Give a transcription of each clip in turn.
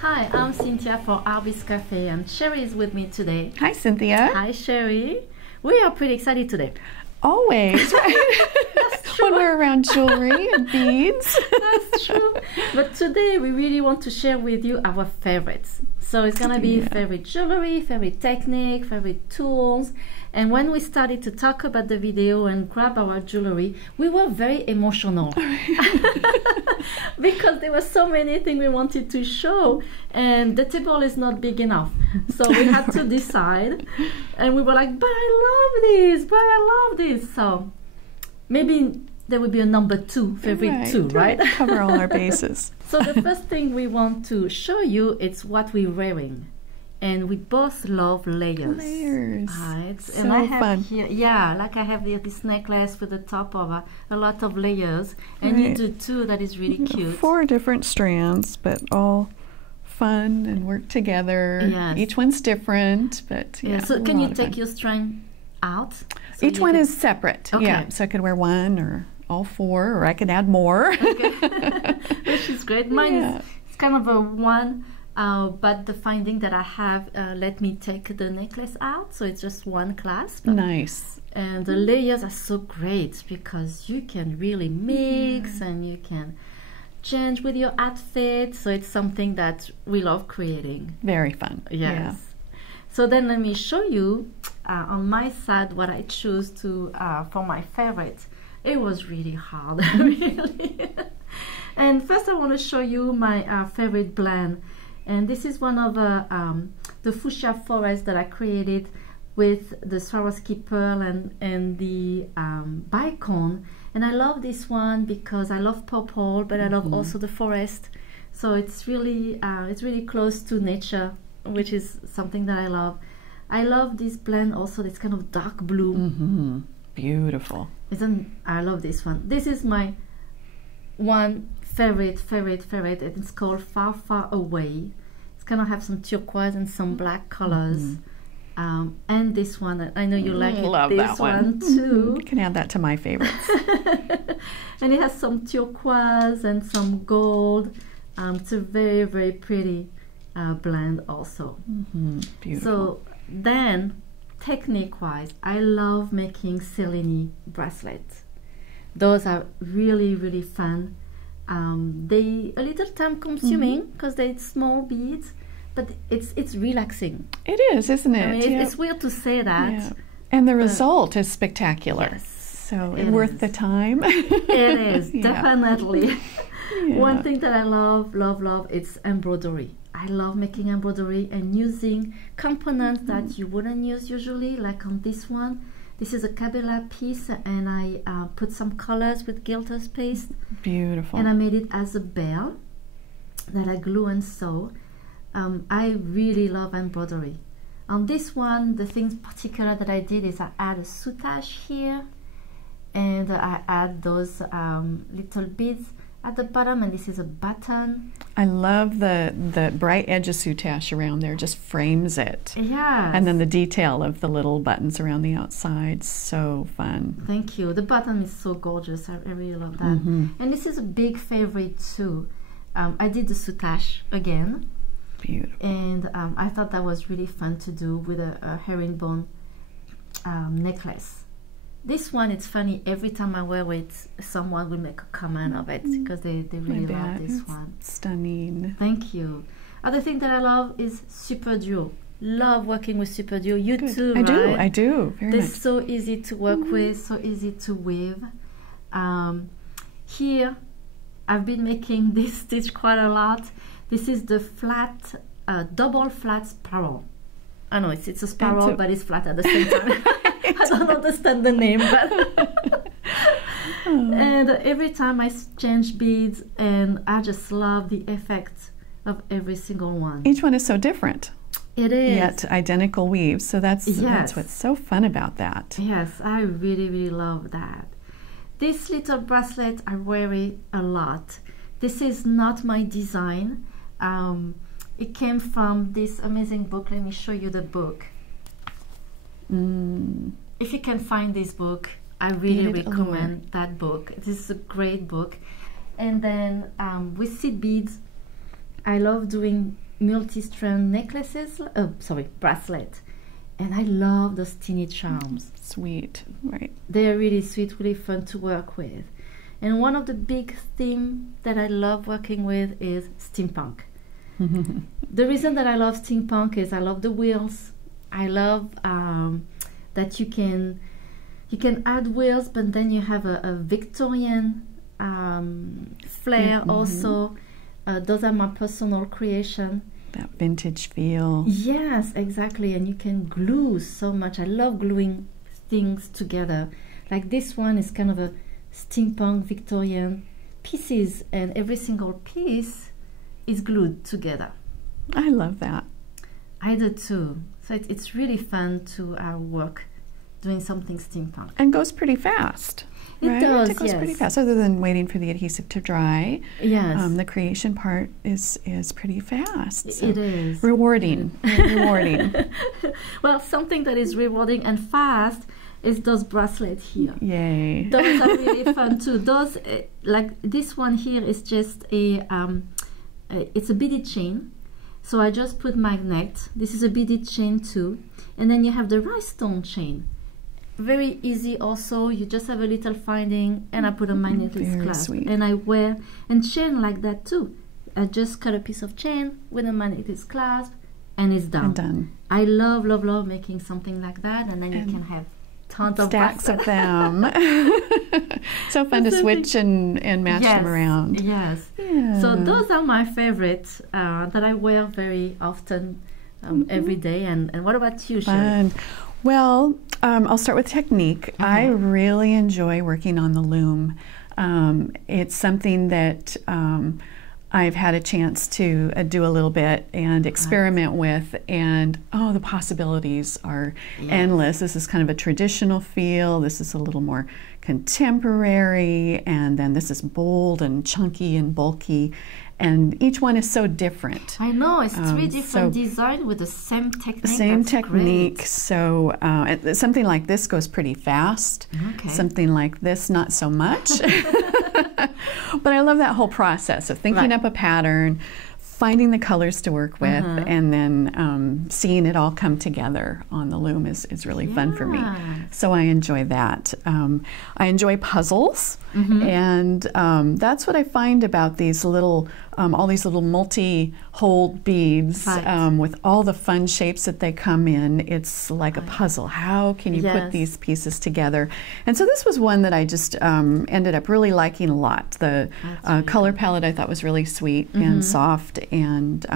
Hi, I'm Cynthia for Artbeads Cafe, and Cheri is with me today. Hi, Cynthia. Hi, Cheri. We are pretty excited today. Always, right? That's true. When we're around jewelry and beads. That's true. But today we really want to share with you our favorites. So it's gonna be favorite jewelry, favorite technique, favorite tools. And when we started to talk about the video and grab our jewelry, we were very emotional because there were so many things we wanted to show, and the table is not big enough. So we had to decide, and we were like, but I love this, but I love this. So maybe there will be a number 2, favorite 2, right? Cover all our bases. So the first thing we want to show you is what we're wearing. And we both love layers. Layers. Right? So and I have fun. Here, yeah, like I have this necklace with the top of a lot of layers. And you do too, that is really cute. 4 different strands, but all fun and work together. Yes. Each one's different, but yeah. So can you take your strand out? So each one is separate. Okay. Yeah, so I could wear 1 or all 4, or I could add more. Okay. Which is great. Mine is it's kind of a 1. But the finding that I have let me take the necklace out, so it's just 1 clasp. Nice. And the layers are so great because you can really mix and you can change with your outfit. So it's something that we love creating. Very fun. Yes. Yeah. So then let me show you on my side what I choose to for my favorite. It was really hard, really. And first I want to show you my favorite blend. And this is one of the fuchsia forest that I created with the Swarovski pearl and the bicone. And I love this one because I love purple, but I love also the forest. So it's really close to nature, which is something that I love. I love this blend also. This kind of dark blue. Beautiful. I love this one. This is my one favorite. It's called Far Far Away. It's gonna have some turquoise and some black colors. And this one, I know you like it. Love this that one too. You can add that to my favorites. And it has some turquoise and some gold. It's a very pretty blend also. Beautiful. So then, technique wise, I love making Selene bracelets. Those are really fun. They a little time consuming because they're small beads, but it's relaxing. It is, isn't it? I mean, it's weird to say that. Yeah. And the result is spectacular. Yes, so worth the time. It is, definitely. Yeah. One thing that I love, it's embroidery. I love making embroidery and using components that you wouldn't use usually, like on this one. This is a Kabbalah piece, and I put some colors with Gilter's paste. Beautiful. And I made it as a bell that I glue and sew. I really love embroidery. On this one, the things particular that I did is I add a soutache here, and I add those little beads at the bottom, and this is a button. I love the bright edge of soutache around there, just frames it. Yeah. And then the detail of the little buttons around the outside, so fun. Thank you. The button is so gorgeous. I really love that. And this is a big favorite too. I did the soutache again. Beautiful. And I thought that was really fun to do with a herringbone necklace. This one, it's funny, every time I wear it, someone will make a comment of it because they really love this one. Stunning. Thank you. Other thing that I love is Super Duo. Love working with Super Duo. You too, I right? I do. Very They're much. so easy to work with, so easy to weave. Here, I've been making this stitch quite a lot. This is the flat, double flat spiral. I know it's a spiral, but it's flat at the same time. I don't understand the name, but and every time I change beads, and I just love the effect of every single one. Each one is so different. It is. Yet identical weaves, so that's what's so fun about that. Yes, I really love that. This little bracelet, I wear it a lot. This is not my design. It came from this amazing book. Let me show you the book. If you can find this book, I really recommend that book. This is a great book. And then with seed beads, I love doing multi-strand necklaces, bracelet. And I love those teeny charms. Sweet, right. They are really sweet, really fun to work with. And one of the big themes that I love working with is steampunk. The reason that I love steampunk is I love the wheels. I love that you can add wheels, but then you have a Victorian flair also. Those are my personal creation. That vintage feel. Yes, exactly. And you can glue so much. I love gluing things together. Like this one is kind of a steampunk Victorian pieces, and every single piece is glued together. I love that. I do too. So it's really fun to work doing something steampunk. And goes pretty fast. It does, It goes yes. pretty fast, other than waiting for the adhesive to dry. Yes. The creation part is pretty fast. So it is. Rewarding. Rewarding. Well, something that is rewarding and fast is those bracelets here. Yay. Those are really fun too. Those, like this one here is just it's a beaded chain. So I just put magnet. This is a beaded chain too. And then you have the rhinestone chain. Very easy also. You just have a little finding, and I put a magnetic clasp. Sweet. And I wear, and chain like that too. I just cut a piece of chain with a magnetic clasp, and it's done. And done. I love, love, love making something like that, and then you can have tons of stacks of them. So fun to switch and match them around. Yes. Yeah. So those are my favorites that I wear very often, every day. And what about you, Cheri? Well, I'll start with technique. I really enjoy working on the loom. It's something that I've had a chance to do a little bit and experiment with, and the possibilities are endless. This is kind of a traditional feel. This is a little more contemporary, and then this is bold and chunky and bulky, and each one is so different. I know, it's three different designs with the same technique. Same That's technique. Great. So something like this goes pretty fast. Okay. Something like this, not so much. But I love that whole process of thinking up a pattern, finding the colors to work with, and then seeing it all come together on the loom is really fun for me. So I enjoy that. I enjoy puzzles, and that's what I find about these little, all these little multi-hole beads with all the fun shapes that they come in. It's like a puzzle. How can you put these pieces together? And so this was one that I just ended up really liking a lot. The color palette I thought was really sweet and soft, and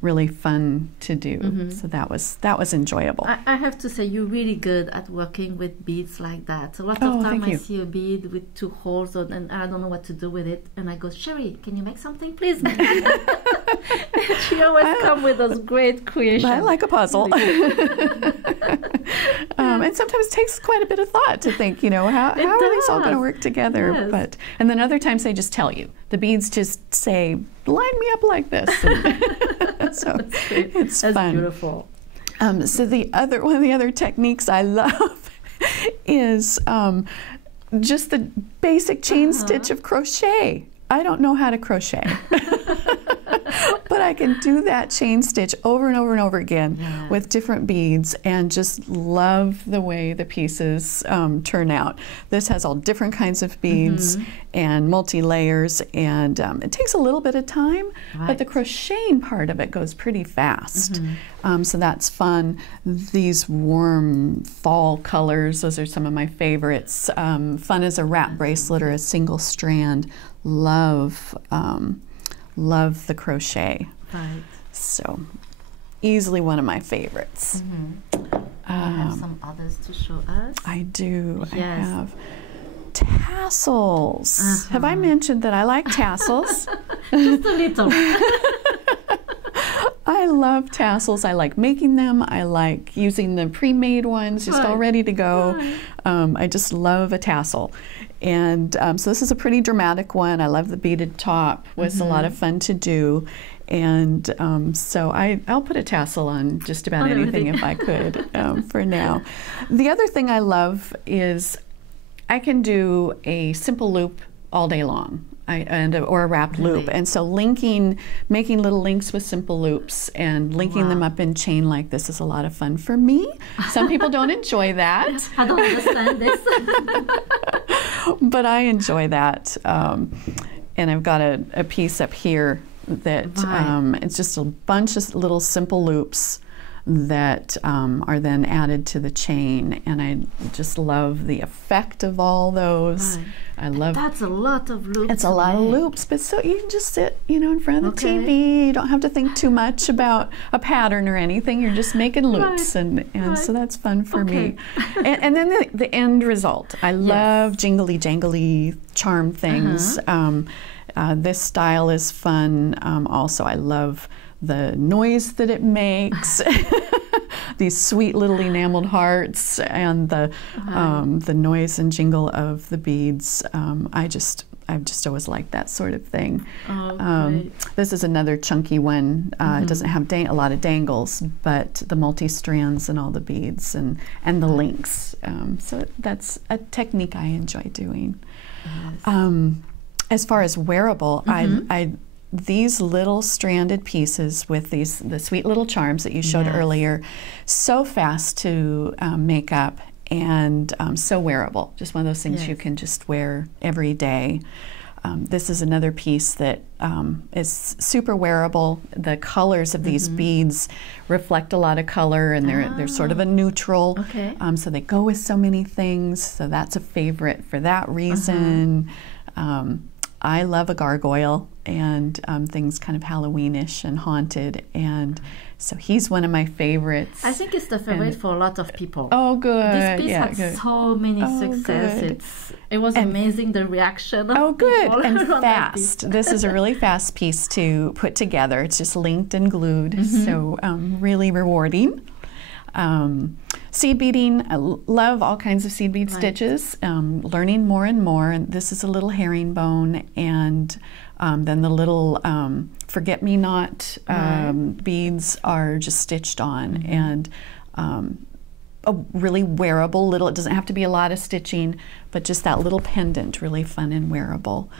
really fun to do. So that was enjoyable. I have to say, you're really good at working with beads like that. A lot of time I see a bead with two holes and I don't know what to do with it, and I go, Cheri, can you make something, please? She always comes with those great creations. I like a puzzle. And sometimes it takes quite a bit of thought to think, how are these all going to work together? Yes. And then other times they just tell you. The beads just say, line me up like this. So it's That's fun. Beautiful. So one of the other techniques I love is just the basic chain stitch of crochet. I don't know how to crochet, but I can do that chain stitch over and over and over again with different beads, and just love the way the pieces turn out. This has all different kinds of beads and multi-layers, and it takes a little bit of time, but the crocheting part of it goes pretty fast. So that's fun. These warm fall colors, those are some of my favorites. Fun as a wrap bracelet or a single strand. Love the crochet. Right. So easily one of my favorites. I have some others to show us. I do. Yes. I have tassels. Have I mentioned that I like tassels? Just a little. I love tassels. I like making them. I like using the pre-made ones, just all ready to go. I just love a tassel. And so this is a pretty dramatic one. I love the beaded top. It was a lot of fun to do. And so I'll put a tassel on just about anything if I could for now. The other thing I love is I can do a simple loop all day long. or a wrapped loop. And so making little links with simple loops and linking them up in chain like this is a lot of fun for me. Some people don't enjoy that. I don't understand this. But I enjoy that. And I've got a piece up here that it's just a bunch of little simple loops that are then added to the chain, and I just love the effect of all those. I love. That's a lot of loops. It's a lot of loops, but so you can just sit, in front of the TV. You don't have to think too much about a pattern or anything. You're just making loops, and so that's fun for me. And then the end result. I love jingly jangly charm things. This style is fun. Also, I love the noise that it makes, these sweet little enameled hearts, and the noise and jingle of the beads. I've just always liked that sort of thing. This is another chunky one. It doesn't have a lot of dangles, but the multi-strands and all the beads and the links. So that's a technique I enjoy doing. As far as wearable, these little stranded pieces with the sweet little charms that you showed earlier, so fast to make up and so wearable. Just one of those things you can just wear every day. This is another piece that is super wearable. The colors of these beads reflect a lot of color, and they're sort of a neutral. So they go with so many things. So that's a favorite for that reason. I love a gargoyle and things kind of Halloweenish and haunted, and so he's one of my favorites. I think it's the favorite for a lot of people. Oh, good. This piece had so many success. It was amazing, the reaction of people. And fast. This is a really fast piece to put together. It's just linked and glued, so really rewarding. Seed beading, I love all kinds of seed bead stitches, learning more and more. And this is a little herringbone, and then the little forget-me-not beads are just stitched on, and a really wearable little, it doesn't have to be a lot of stitching, but just that little pendant, really fun and wearable.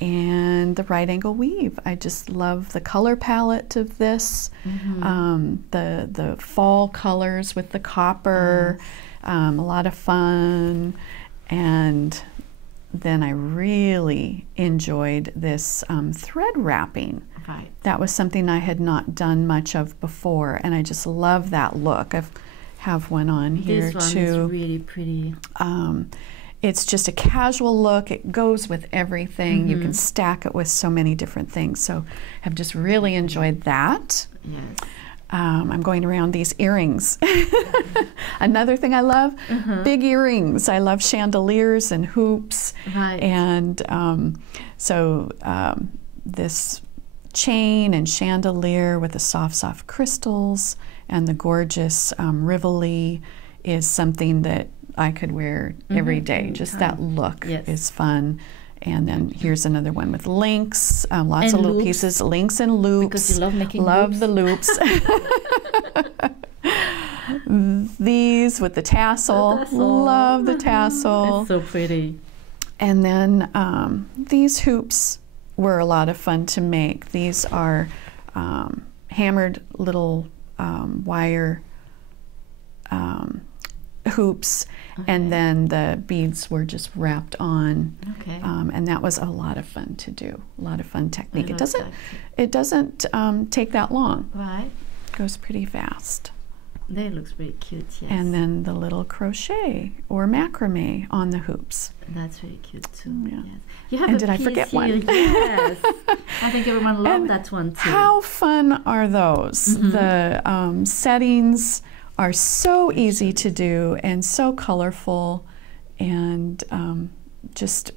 And the right angle weave. I just love the color palette of this, the fall colors with the copper, a lot of fun. And then I really enjoyed this thread wrapping. That was something I had not done much of before, and I just love that look. I have one on here too. This one is really pretty. It's just a casual look. It goes with everything. You can stack it with so many different things. So I've just really enjoyed that. I'm going around these earrings. Another thing I love, big earrings. I love chandeliers and hoops. And so this chain and chandelier with the soft crystals and the gorgeous Rivoli is something that I could wear every day. Just that look is fun. And then here's another one with links, lots of little pieces, links and loops. Because you love making the loops. These with the tassel. Love the tassel. It's so pretty. And then these hoops were a lot of fun to make. These are hammered little wire hoops, and then the beads were just wrapped on, and that was a lot of fun to do. A lot of fun technique. It doesn't take that long. It goes pretty fast. That looks very cute. And then the little crochet or macrame on the hoops. That's really cute too. You have did I forget here. one? Yes. I think everyone loved that one too. How fun are those? The settings are so easy to do and so colorful, and just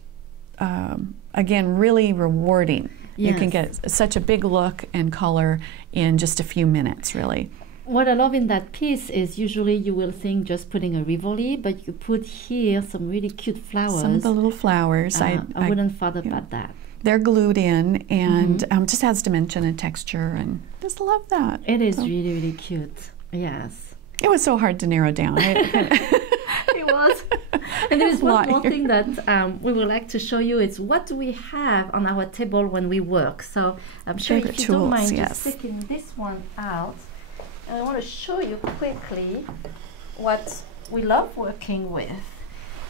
again really rewarding. You can get such a big look and color in just a few minutes, really. What I love in that piece is usually you will think just putting a Rivoli, but you put here some really cute flowers. Some of the little flowers. I wouldn't thought about that. They're glued in, and just adds dimension and texture, and just love that. It is really, really cute. Yes. It was so hard to narrow down. It was. And there is one more Liar. thing that we would like to show you. It's what do we have on our table when we work. So I'm sure Favorite if you don't tools, mind yes. just taking this one out. And I want to show you quickly what we love working with.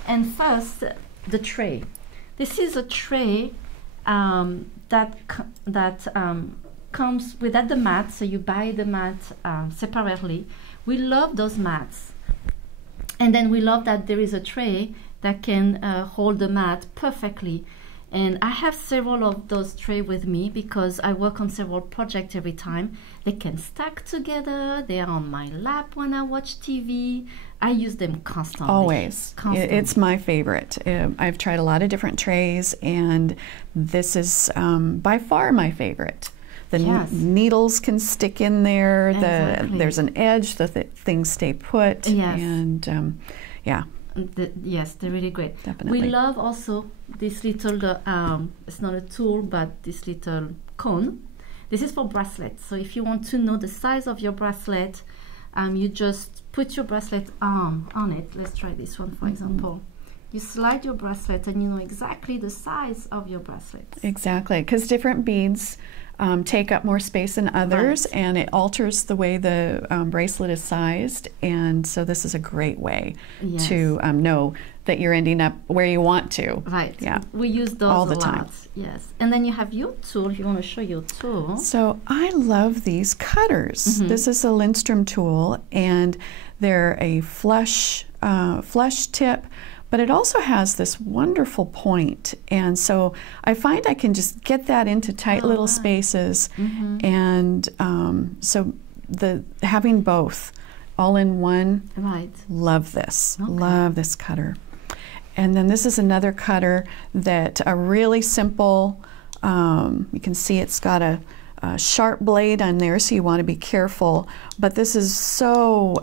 And first, the tray. This is a tray that comes without the mat, so you buy the mat separately. We love those mats. And then we love that there is a tray that can hold the mat perfectly. And I have several of those trays with me because I work on several projects every time. They can stack together. They are on my lap when I watch TV. I use them constantly. Always. Constantly. It's my favorite. I've tried a lot of different trays, and this is by far my favorite. The Yes. needles can stick in there. Exactly. There's an edge. The things stay put. Yes. And yeah, Yes, they're really great. Definitely. We love also this little, it's not a tool, but this little cone. This is for bracelets. So if you want to know the size of your bracelet, you just put your bracelet on it. Let's try this one, for example. You slide your bracelet and you know exactly the size of your bracelet. exactly. Because different beads take up more space than others, Right. and it alters the way the bracelet is sized. And so this is a great way Yes. to know that you're ending up where you want to. Right. Yeah. We use those All a the time. lot. Yes. And then you have your tool. If you want to show your tool. So I love these cutters. This is a Lindstrom tool, and they're a flush tip, but it also has this wonderful point. And so I find I can just get that into tight Oh, little wow. spaces. And so having both all in one, Right. love this. Okay. Love this cutter. And then this is another cutter that a really simple, you can see it's got a sharp blade on there, so you want to be careful. But this is so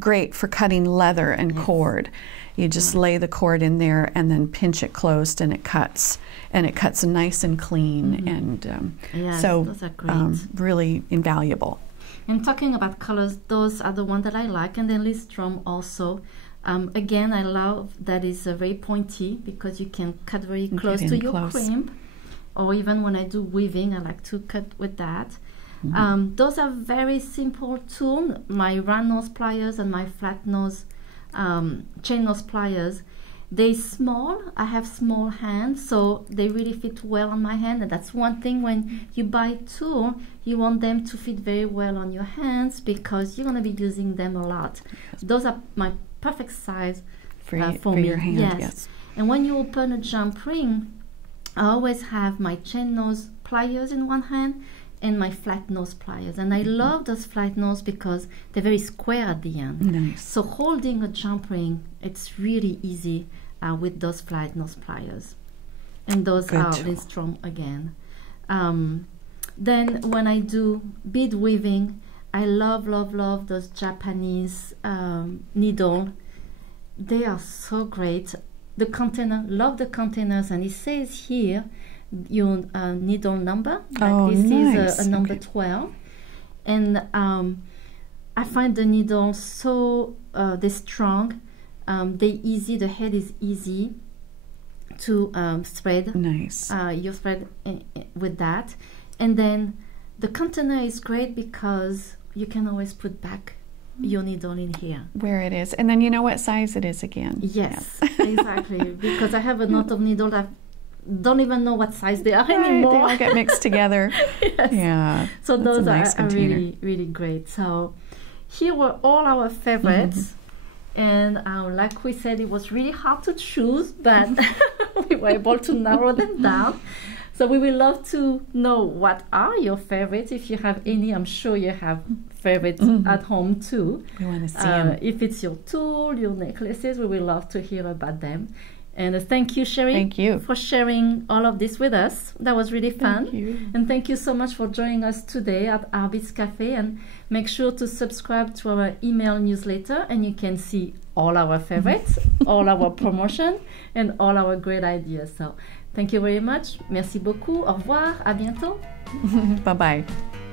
great for cutting leather and cord. You just lay the cord in there and then pinch it closed, and it cuts. And it cuts nice and clean. And Yes, so those are great. really invaluable. And talking about colors, those are the ones that I like. And then Lindstrom also. Again, I love that is very pointy because you can cut very close Get to in your close. crimp. Or even when I do weaving, I like to cut with that. Those are very simple tools. My round nose pliers and my flat nose chain nose pliers, they're small. I have small hands, so they really fit well on my hand. And that's one thing when you buy a tool, you want them to fit very well on your hands because you're going to be using them a lot. Those are my perfect size For me. your hand, Yes. yes. And when you open a jump ring, I always have my chain nose pliers in one hand and my flat nose pliers. And I love those flat nose because they're very square at the end. Nice. So holding a jump ring, it's really easy with those flat nose pliers. And those Good are tool. Lindstrom again. Then when I do bead weaving, I love, love, love those Japanese needle. They are so great. The container, love the containers, and it says here your needle number. Like Oh, this nice. is a number Okay. 12. And I find the needle so they're strong. They're easy. The head is easy to thread. Nice. You thread with that, and then the container is great because you can always put back your needle in here. Where it is, and then you know what size it is again. Yes, exactly. Because I have a lot of needles that don't even know what size they are Right, anymore. they all get mixed together. Yes. Yeah. So that's a those nice are container. really, really great. So here were all our favorites. And like we said, it was really hard to choose, but we were able to narrow them down. So we would love to know what are your favorites. If you have any, I'm sure you have favorites at home too. We want to see them. If it's your tool, your necklaces, we would love to hear about them. And thank you, Cheri, Thank you. for sharing all of this with us. That was really fun. Thank you. And thank you so much for joining us today at Artbeads Cafe. And make sure to subscribe to our email newsletter, and you can see all our favorites, all our promotion, and all our great ideas. So thank you very much. Merci beaucoup. Au revoir. À bientôt. Bye-bye.